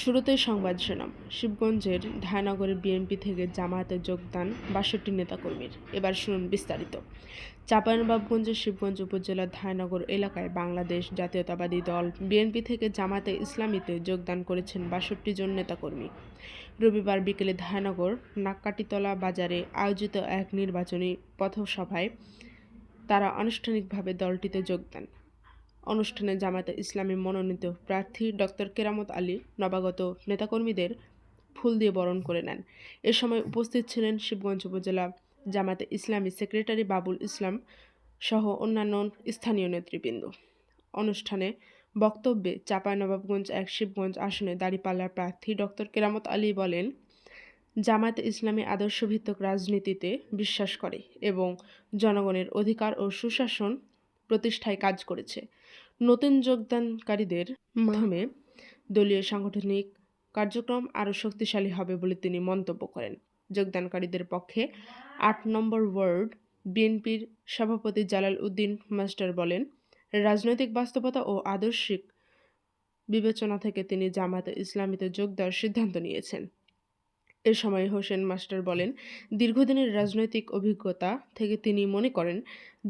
শুরুতেই সংবাদ শিরোনাম। শিবগঞ্জের ধায়নগরে বিএনপি থেকে জামায়াতে যোগদান ৬২ নেতাকর্মীর। এবার শুনুন বিস্তারিত। চাঁপাইনবাবগঞ্জের শিবগঞ্জ উপজেলার ধায়নগর এলাকায় বাংলাদেশ জাতীয়তাবাদী দল বিএনপি থেকে জামায়াতে ইসলামীতে যোগদান করেছেন ৬২ জন নেতাকর্মী। রবিবার বিকেলে ধায়নগর নাককাটিতলা বাজারে আয়োজিত এক নির্বাচনী পথসভায় তারা আনুষ্ঠানিকভাবে দলটিতে যোগ দেন। অনুষ্ঠানে জামায়াতে ইসলামী মনোনীত প্রার্থী ডক্টর কেরামত আলী নবাগত নেতাকর্মীদের ফুল দিয়ে বরণ করে নেন। এ সময় উপস্থিত ছিলেন শিবগঞ্জ উপজেলা জামায়াতে ইসলামী সেক্রেটারি বাবুল ইসলাম সহ অন্যান্য স্থানীয় নেতৃবৃন্দ। অনুষ্ঠানে বক্তব্যে চাঁপাইনবাবগঞ্জ ১ শিবগঞ্জ আসনে দাঁড়িপাল্লার প্রার্থী ডক্টর কেরামত আলী বলেন, জামায়াতে ইসলামী আদর্শভিত্তিক রাজনীতিতে বিশ্বাস করে এবং জনগণের অধিকার ও সুশাসন প্রতিষ্ঠায় কাজ করেছে। নতুন যোগদানকারীদের মাধ্যমে দলীয় সাংগঠনিক কার্যক্রম আরও শক্তিশালী হবে বলে তিনি মন্তব্য করেন। যোগদানকারীদের পক্ষে ৮ নম্বর ওয়ার্ড বিএনপির সভাপতি জালাল উদ্দিন মাস্টার বলেন, রাজনৈতিক বাস্তবতা ও আদর্শিক বিবেচনা থেকে তিনি জামায়াতে ইসলামীতে যোগ দেওয়ার সিদ্ধান্ত নিয়েছেন। এ সময় হোসেন মাস্টার বলেন, দীর্ঘদিনের রাজনৈতিক অভিজ্ঞতা থেকে তিনি মনে করেন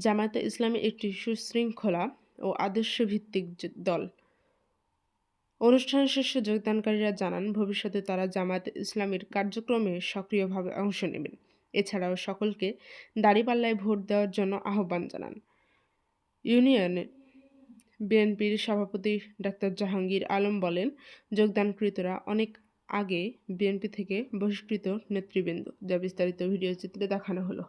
জামায়াতে ইসলামী একটি সুশৃঙ্খলা ও আদর্শভিত্তিক দল। অনুষ্ঠানের শেষে যোগদানকারীরা জানান, ভবিষ্যতে তারা জামায়াতে ইসলামীর কার্যক্রমে সক্রিয়ভাবে অংশ নেবেন। এছাড়াও সকলকে দাঁড়িপাল্লায় ভোট দেওয়ার জন্য আহ্বান জানান। ইউনিয়নে বিএনপির সভাপতি ডাক্তার জাহাঙ্গীর আলম বলেন, যোগদানকৃতরা অনেক আগে বিএনপি থেকে বহিষ্কৃত নেতৃবৃন্দ, যা বিস্তারিত ভিডিও চিত্রে দেখানো হলো।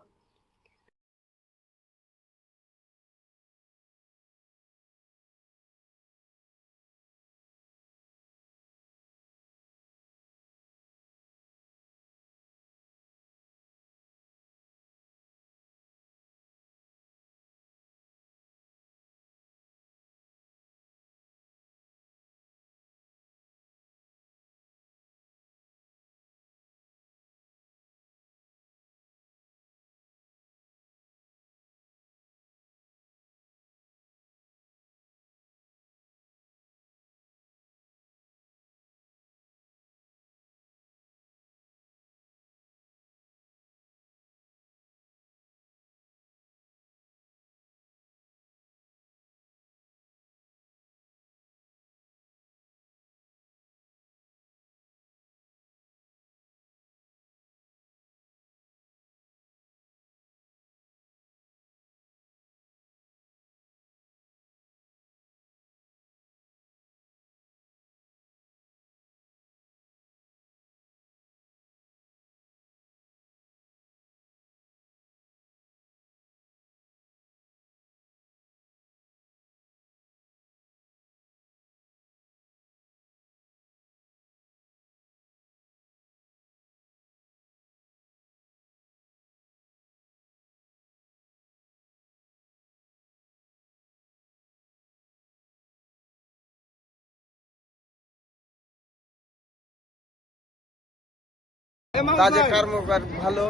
তাদের কর্মকার ভালো,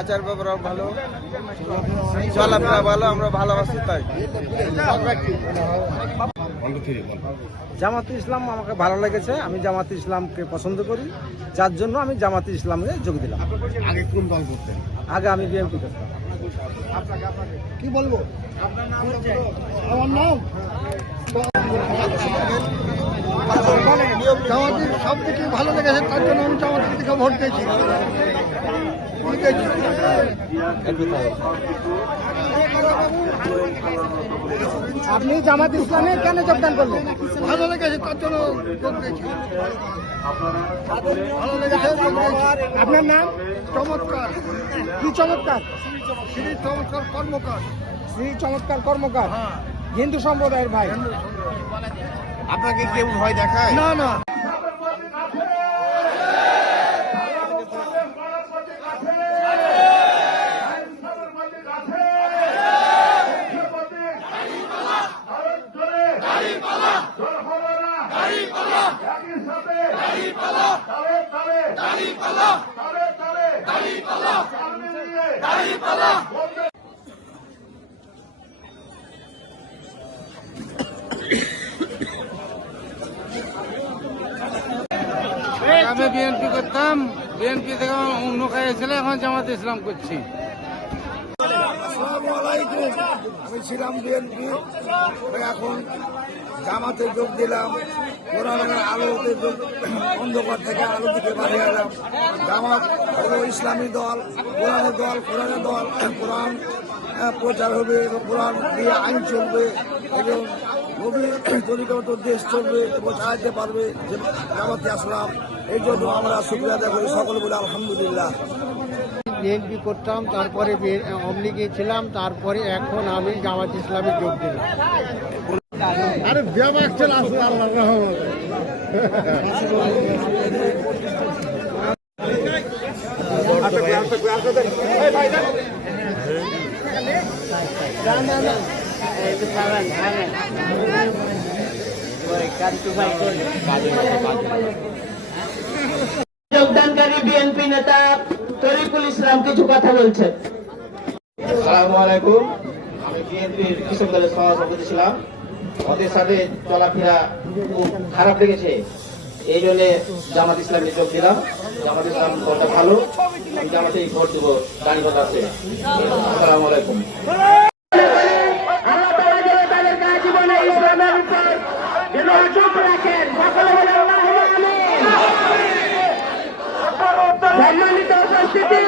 আচার ব্যবহার ভালো, চলাফেরা ভালো, আমরা ভালোবাসি। তাই জামাতে ইসলাম আমাকে ভালো লেগেছে। আমি জামাতে ইসলামকে পছন্দ করি, যার জন্য আমি জামাতে ইসলামে যোগ দিলাম। আগে কোন দল করতেন? আগে আমি বিএনপি করতাম। কি বলবো? আমার নাম জামাতের সব কিছু ভালো লেগেছে, তার জন্য আমি জামাতের দিকে ভোট দিয়েছি। আপনি জামাত ইসলামে কেন যোগদান করলেন? ভালো লেগেছে, তার জন্য ভোট দিয়েছি। ভালো লেগেছে। আপনার নাম? চমৎকার। কি চমৎকার? শ্রী চমৎকার কর্মকার। শ্রী চমৎকার কর্মকার, হিন্দু সম্প্রদায়ের ভাই। আপনাকে কেউ ভয় দেখায়? না না। আমি বিএনপি করতাম, বিএনপি থেকে অন্য কাজে ছিল, এখন জামাত ইসলাম করছি। আসসালামু আলাইকুম। আমি ছিলাম বিএনপি, এখন জামাতে যোগ দিলাম। কোরআনের আলোতে যোগ, অন্ধকার থেকে আলো দিকে বাড়িয়ে এলাম। জামাত হলো ইসলামী দল, কোরআনের দল, কোরআনের দল। কোরআন প্রচার হবে এবং কোরআন দিয়ে আইন চলবে এবং নবীর তরিকাগত দেশ চলবে এবং চালাতে পারবে। যে জামাতে আসলাম, এই জন্য আমরা শুক্রিয়া আদায় করি, সকলে বলে আলহামদুলিল্লাহ। বিএনপি করতাম, তারপরে আওয়ামী লীগে ছিলাম, তারপরে এখন আমি জামাত ইসলামে যোগ দিলাম। আরে ব্যাপার চলে আসলে আল্লাহ রহমত। যোগদানকারী বিএনপি নেতা তরিকুল ইসলাম কিছু কথা বলছেন। আসসালামু আলাইকুম। আমি বিএনপির কৃষক দলের সভাপতি ছিলাম। ওদের সাথে চলাফেরা খুব খারাপ লেগেছে, এই জন্য জামাত ইসলামে যোগ দিলাম। জামাত ইসলাম দলটা ভালো, আমি জামাতেই ভোট দেবো, দাঁড়িয়ে কথা আছে। আসসালামু আলাইকুম। আল্লাহ তাআলা যেন তাদেরকে জীবনে ইসলামের উপর যেন অটুট রাখেন, সকলে বলে আল্লাহুম্মা আমিন। সম্মানিত উপস্থিতি,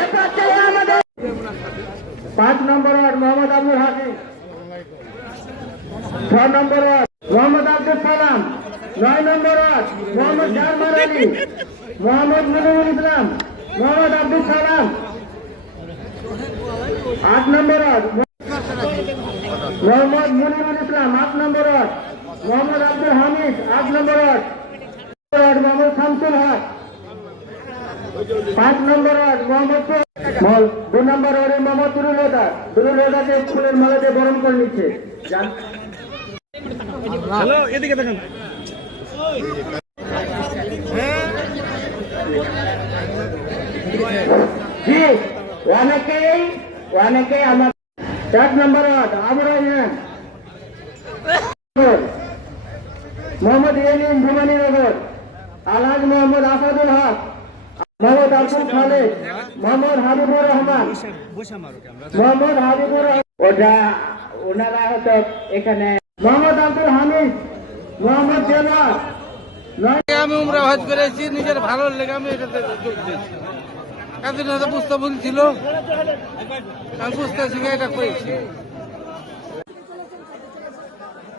এ পর্যায়ে আমাদের 5 নম্বর ওয়ার্ড মোহাম্মদ আব্দুল হাকিম, 6 নম্বর ওয়ার্ড মোহাম্মদ আব্দুল সালাম, 9 নম্বর ওয়ার্ড মোহাম্মদ জারমান আলী, মোহাম্মদ মুনিরুল ইসলাম, মোহাম্মদ আব্দুল সালাম, 8 নম্বর ওয়ার্ড মোহাম্মদ মুনিরুল ইসলাম, 8 নম্বর ওয়ার্ড মোহাম্মদ আব্দুল হামিদ, 8 নম্বর ওয়ার্ড মোহাম্মদ শামসুল হক, 5 নম্বর ওয়ার্ড মোহাম্মদ 2 নম্বর ওয়ার্ডে মোহাম্মদ দুরুল হুদাকে ফুলের মালা দিয়ে বরণ করে নিচ্ছে। জি, অনেকেই আমার 4 নম্বর ওয়ার্ড আবু রায়হান, মোহাম্মদ ইয়ালিম ভুমানীনগর, আলহাজ মোহাম্মদ আসাদুল হক, মোহাম্মদ আব্দুল খালেদ, মোহাম্মদ হাবিবুর রহমান, মোহাম্মদ হাবিবুর ওনারা হয়তো এখানে মোহাম্মদ আব্দুল হামিদ, মোহাম্মদ দেওয়ার। আমি উমরা হজ করেছি, নিজের ভালো লেগে আমি এটাতে যোগ দিয়েছি। এতদিন হয়তো বুঝতে ভুল ছিল, আমি বুঝতে শিখে এটা করেছি।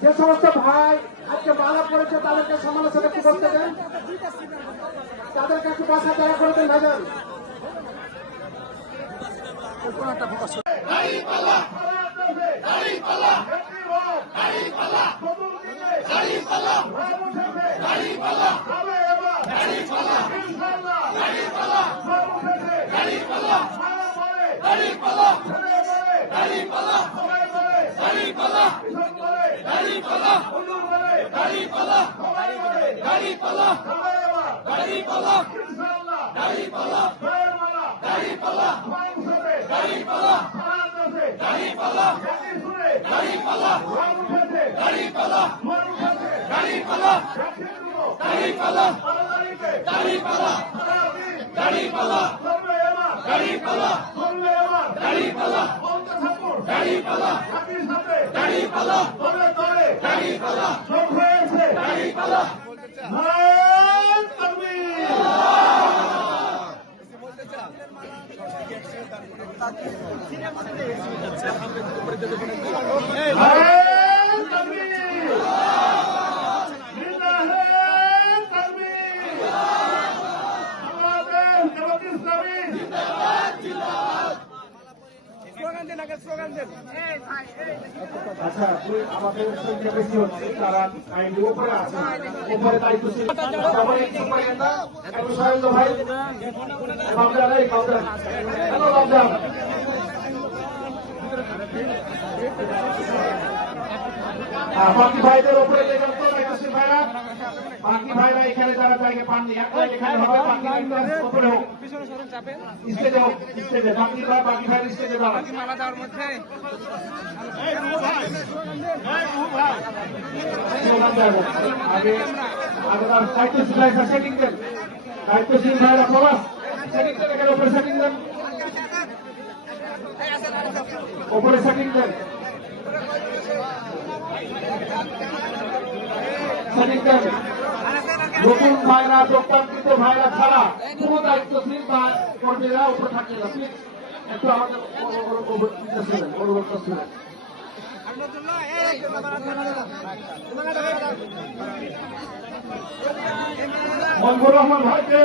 যে সমস্ত ভাই আজকে মালা পড়েছে তাদেরকে সম্মানের সাথে কি করতে দেন, তাদেরকে একটু বাসা দয়া করে দেন ভাইজান। আচ্ছা, আমাদের সংখ্যা বেশি হচ্ছে, তারা আইনের উপরে আছে, উপরে দায়িত্বশীল সবাই একটু করেন না। একটু সহায়তা ভাই, রমজান, এই রমজান, হ্যালো রমজান। বাকি ভাইদের উপরে দেখেন তো দায়িত্বশীল ভাইরা। বাকি ভাইরা এখানে যারা জায়গা পাননি এক লাইন এখানে হবে, বাকি লাইনটা উপরে হোক, স্টেজে হোক, স্টেজে বাকি ভাই স্টেজে দাঁড়ান। স্লোগান দেবো। আগে তার দায়িত্বশীল ভাইরা সেটিং দেন, দায়িত্বশীল ভাইরা প্রবাস সেটিং দেন, এখানে উপরে সেটিং দেন, উপরে সেটিং দেন, সেটিং দেন। নতুন ভাইরা, যোগদানকৃত ভাইরা ছাড়া পুরো দায়িত্বশীল বা কর্মীরা উপরে থাকবে না, প্লিজ একটু আমাদের অনুরোধ ছিলেন। মনজুর রহমান ভাইকে